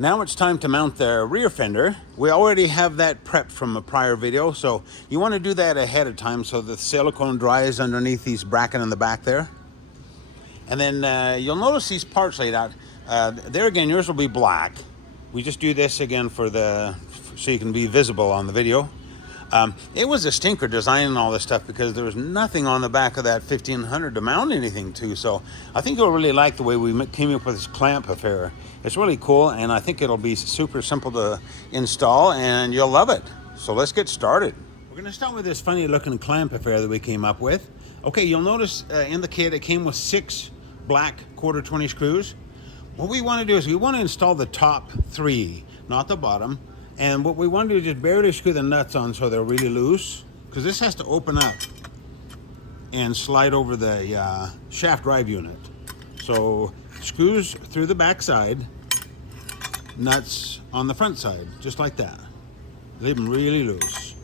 Now it's time to mount the rear fender. We already have that prepped from a prior video, so you want to do that ahead of time so the silicone dries underneath these bracket in the back there. And then you'll notice these parts laid out. There again, yours will be black. We just do this again so you can be visible on the video. It was a stinker designing all this stuff because there was nothing on the back of that 1500 to mount anything to. So I think you'll really like the way we came up with this clamp affair. It's really cool, and I think it'll be super simple to install, and you'll love it. So let's get started. We're going to start with this funny looking clamp affair that we came up with. Okay, you'll notice in the kit it came with 6 black 1/4 20 screws. What we want to do is we want to install the top 3, not the bottom. And what we want to do is just barely screw the nuts on so they're really loose, because this has to open up and slide over the shaft drive unit. So screws through the back side, nuts on the front side, just like that. Leave them really loose.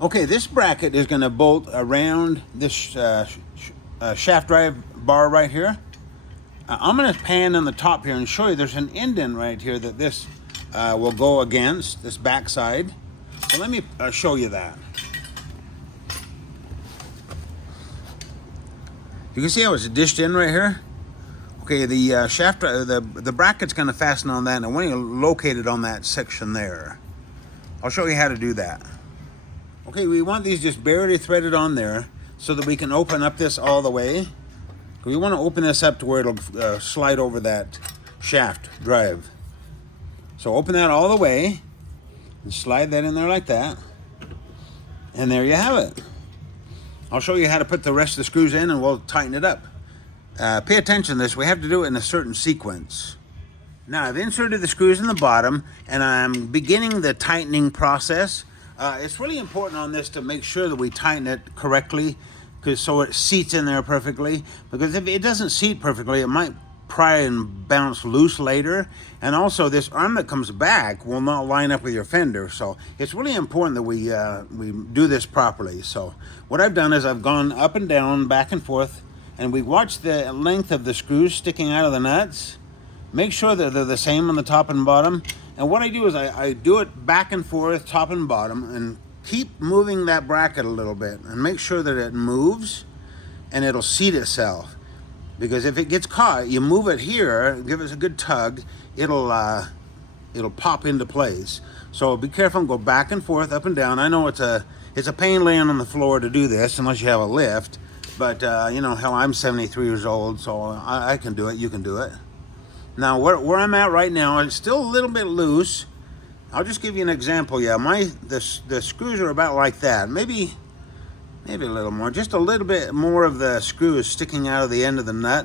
Okay, this bracket is going to bolt around this shaft drive bar right here. I'm going to pan on the top here and show you there's an indent right here that this will go against, this back side. So let me show you that. You can see how it's dished in right here. Okay, the shaft, the bracket's going to fasten on that, and I want you to locate it on that section there. I'll show you how to do that. Okay, we want these just barely threaded on there so that we can open up this all the way. We want to open this up to where it'll slide over that shaft drive. So open that all the way and slide that in there like that. And there you have it. I'll show you how to put the rest of the screws in, and we'll tighten it up. Pay attention to this. We have to do it in a certain sequence. Now I've inserted the screws in the bottom, and I'm beginning the tightening process. It's really important on this to make sure that we tighten it correctly, so it seats in there perfectly, because if it doesn't seat perfectly, it might pry and bounce loose later. And also this arm that comes back will not line up with your fender, so it's really important that we do this properly. So what I've done is I've gone up and down, back and forth, and we watch the length of the screws sticking out of the nuts. Make sure that they're the same on the top and bottom. And what I do is I do it back and forth, top and bottom, and keep moving that bracket a little bit and make sure that it moves and it'll seat itself. Because if it gets caught, you move it here, give it a good tug, it'll pop into place. So be careful and go back and forth, up and down. I know it's a pain laying on the floor to do this unless you have a lift, but you know, hell, I'm 73 years old, so I can do it, you can do it. Now where I'm at right now, it's still a little bit loose. I'll just give you an example. Yeah, the screws are about like that. Maybe a little more. Just a little bit more of the screw is sticking out of the end of the nut.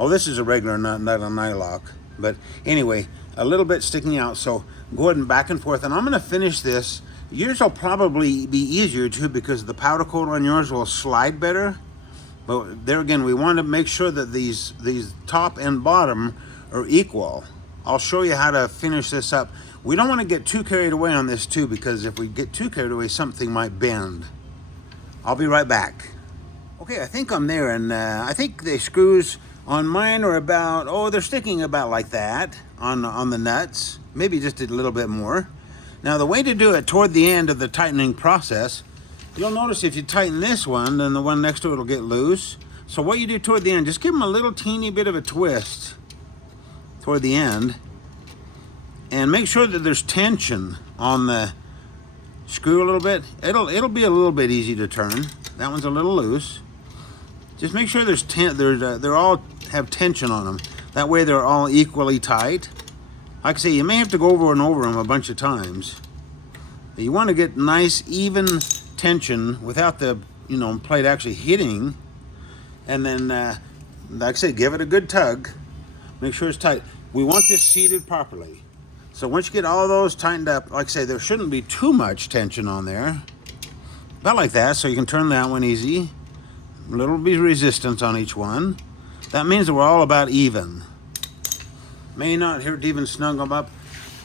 Oh, this is a regular nut, not a nylock. But anyway, a little bit sticking out. So go ahead and back and forth. And I'm going to finish this. Yours will probably be easier too, because the powder coat on yours will slide better. But there again, we want to make sure that these top and bottom are equal. I'll show you how to finish this up. We don't want to get too carried away on this too, because if we get too carried away, something might bend. I'll be right back. Okay, I think I'm there, and I think the screws on mine are about, they're sticking about like that on the nuts, maybe just a little bit more. Now the way to do it toward the end of the tightening process, you'll notice if you tighten this one, then the one next to it will get loose. So what you do toward the end, just give them a little teeny bit of a twist toward the end. And make sure that there's tension on the screw a little bit. It'll be a little bit easy to turn. That one's a little loose. Just make sure they're all have tension on them. That way they're all equally tight. Like I say, you may have to go over and over them a bunch of times. But you want to get nice even tension without the plate actually hitting. And then, like I say, give it a good tug. Make sure it's tight. We want this seated properly. So once you get all those tightened up, like I say, there shouldn't be too much tension on there. About like that, so you can turn that one easy. A little bit of resistance on each one. That means that we're all about even. May not hurt to even snug them up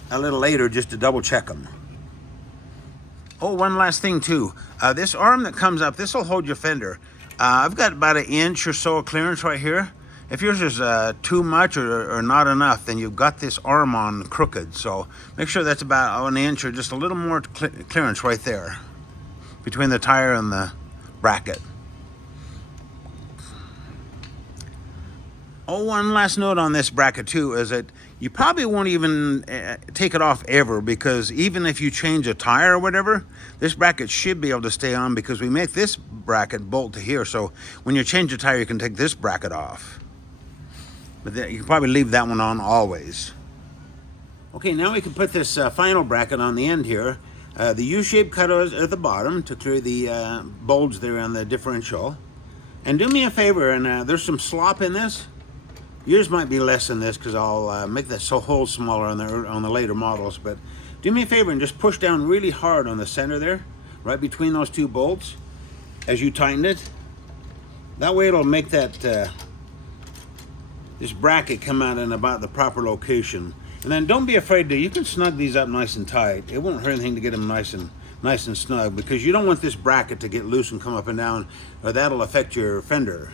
a little later just to double check them. Oh, one last thing too. This arm that comes up, this will hold your fender. I've got about 1 inch or so of clearance right here. If yours is too much or not enough, then you've got this arm on crooked. So make sure that's about an inch or just a little more clearance right there between the tire and the bracket. Oh, one last note on this bracket too is that you probably won't even take it off ever, because even if you change a tire or whatever, this bracket should be able to stay on, because we make this bracket bolt to here. So when you change a tire, you can take this bracket off. But you can probably leave that one on always. Okay, now we can put this final bracket on the end here. The U-shaped cutout at the bottom to clear the bulge there on the differential. And do me a favor, and there's some slop in this. Yours might be less than this, because I'll make that hole smaller on the later models. But do me a favor and just push down really hard on the center there, right between those two bolts, as you tighten it. That way it'll make that this bracket come out in about the proper location. And then don't be afraid you can snug these up nice and tight. It won't hurt anything to get them nice and snug, because you don't want this bracket to get loose and come up and down, or that'll affect your fender.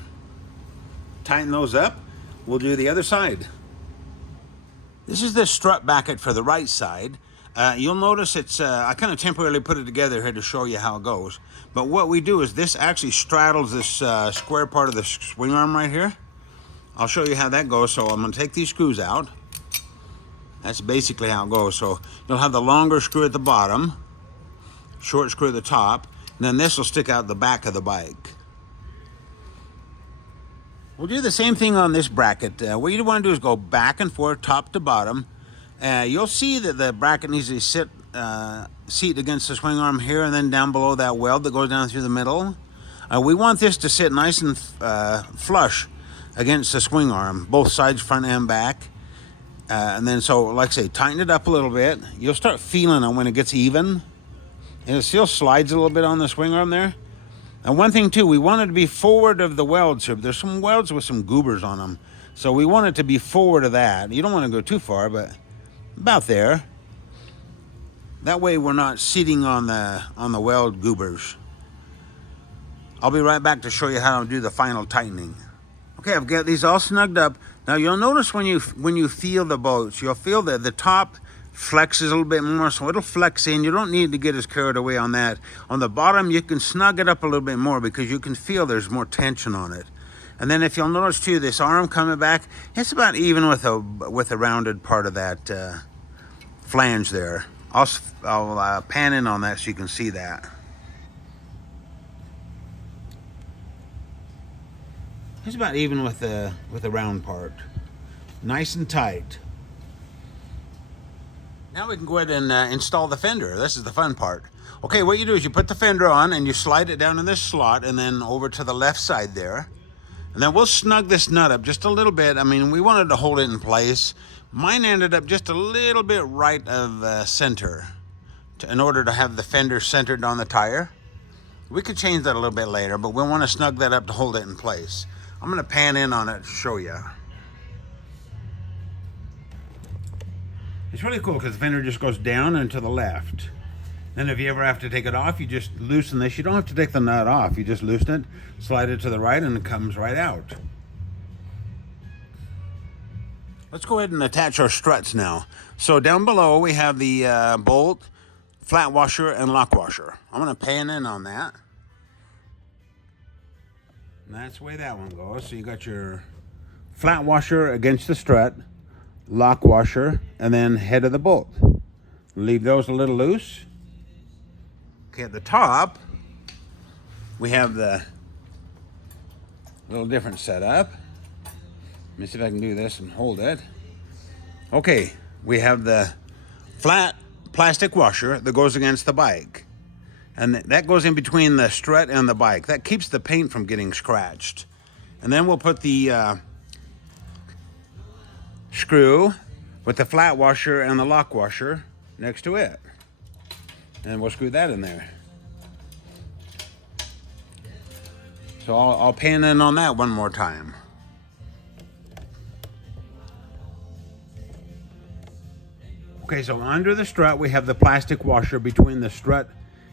Tighten those up. We'll do the other side. This is the strut bracket for the right side. You'll notice it's, I kind of temporarily put it together here to show you how it goes. But what we do is this actually straddles this square part of the swing arm right here. I'll show you how that goes. So I'm going to take these screws out. That's basically how it goes. So you'll have the longer screw at the bottom, short screw at the top, and then this will stick out the back of the bike. We'll do the same thing on this bracket. What you want to do is go back and forth, top to bottom. You'll see that the bracket needs to seat against the swing arm here, and then down below that weld that goes down through the middle. We want this to sit nice and flush against the swing arm, both sides, front and back. And then, so like I say, tighten it up a little bit. You'll start feeling it when it gets even. And it still slides a little bit on the swing arm there. And one thing too, we want it to be forward of the welds here. There's some welds with some goobers on them. So we want it to be forward of that. You don't want to go too far, but about there. That way we're not sitting on the weld goobers. I'll be right back to show you how to do the final tightening. Okay, I've got these all snugged up. Now you'll notice when you feel the bolts, you'll feel that the top flexes a little bit more, so it'll flex in. You don't need to get as carried away on that. On the bottom, you can snug it up a little bit more, because you can feel there's more tension on it. And then if you'll notice too, this arm coming back, it's about even with a rounded part of that flange there. I'll pan in on that so you can see that. It's about even with the round part. Nice and tight. Now we can go ahead and install the fender. This is the fun part. Okay, what you do is you put the fender on and you slide it down in this slot and then over to the left side there. And then we'll snug this nut up just a little bit. I mean, we wanted to hold it in place. Mine ended up just a little bit right of center in order to have the fender centered on the tire. We could change that a little bit later, but we want to snug that up to hold it in place. I'm going to pan in on it to show you. It's really cool because the fender just goes down and to the left. Then if you ever have to take it off, you just loosen this. You don't have to take the nut off. You just loosen it, slide it to the right, and it comes right out. Let's go ahead and attach our struts now. So down below we have the bolt, flat washer, and lock washer. I'm going to pan in on that. And that's the way that one goes. So you got your flat washer against the strut, lock washer, and then head of the bolt. Leave those a little loose. Okay, at the top, we have the little different setup. Let me see if I can do this and hold it. Okay, we have the flat plastic washer that goes against the bike. And that goes in between the strut and the bike. That keeps the paint from getting scratched. And then we'll put the screw with the flat washer and the lock washer next to it. And we'll screw that in there. So I'll pan in on that one more time. Okay, so under the strut we have the plastic washer between the strut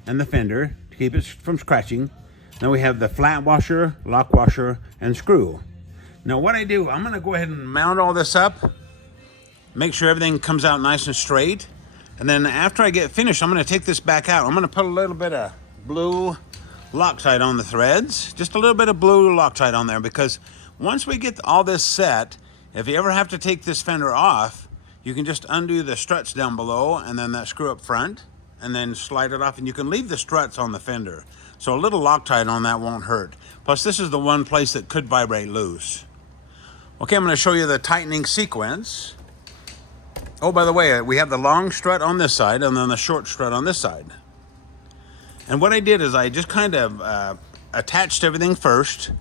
and the fender to keep it from scratching. Then we have the flat washer, lock washer, and screw. Now what I do, I'm gonna go ahead and mount all this up, make sure everything comes out nice and straight. And then after I get finished, I'm gonna take this back out. I'm gonna put a little bit of blue Loctite on the threads, just a little bit of blue Loctite on there, because once we get all this set, if you ever have to take this fender off, you can just undo the struts down below and then that screw up front and then slide it off, and you can leave the struts on the fender. So a little Loctite on that won't hurt. Plus this is the one place that could vibrate loose. Okay, I'm gonna show you the tightening sequence. Oh, by the way, we have the long strut on this side and then the short strut on this side. And what I did is I just kind of attached everything first,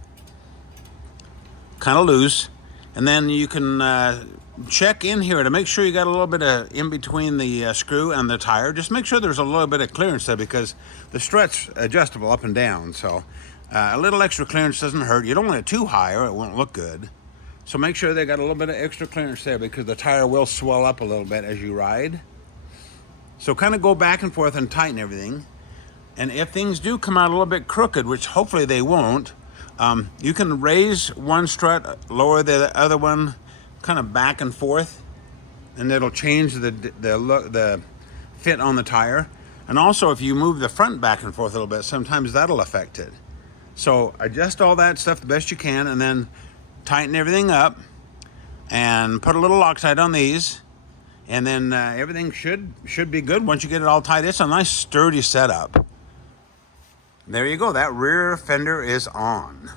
kind of loose, and then you can check in here to make sure you got a little bit of in between the screw and the tire. Just make sure there's a little bit of clearance there, because the strut's adjustable up and down. So a little extra clearance doesn't hurt. You don't want it too high or it won't look good. So make sure they got a little bit of extra clearance there, because the tire will swell up a little bit as you ride. So kind of go back and forth and tighten everything. And if things do come out a little bit crooked, which hopefully they won't, you can raise one strut, lower the other one, kind of back and forth, and it'll change the fit on the tire. And also if you move the front back and forth a little bit, sometimes that'll affect it. So adjust all that stuff the best you can, and then tighten everything up and put a little Loctite on these, and then everything should be good once you get it all tight. It's a nice sturdy setup. There you go, that rear fender is on.